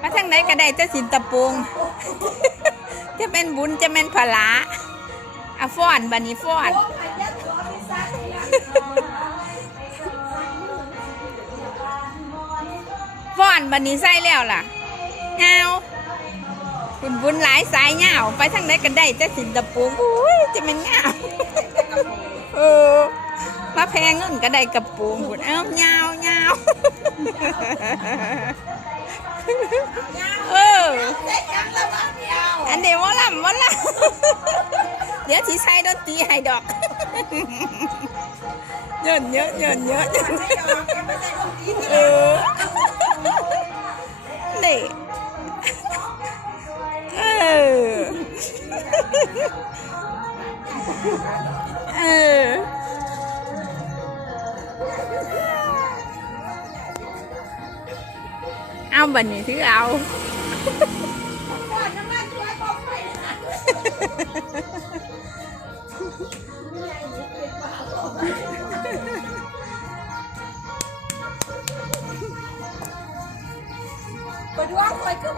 มาทางไหนก็ได้จะสินตะปูงจะเป็นบุญจะเป็นผลาอ่ะฟ้อนบันนี้ฟ้อนฟ้อนบันนี้ใส่แล้วล่ะเงาคุณบุญหลายสายเงาไปทางไหนก็ได้จะสินตะปูงอุ้ยจะเป็นเงามาแพงเงินก็ได้กระปูงคุณเอ้าเงาอันเดียวว่าล่ำเดี๋ยวที่ใช้ดนตรีให้ดอกเยอะนี่เอาบันนี้ที่เอาไปดูว่าคอยก็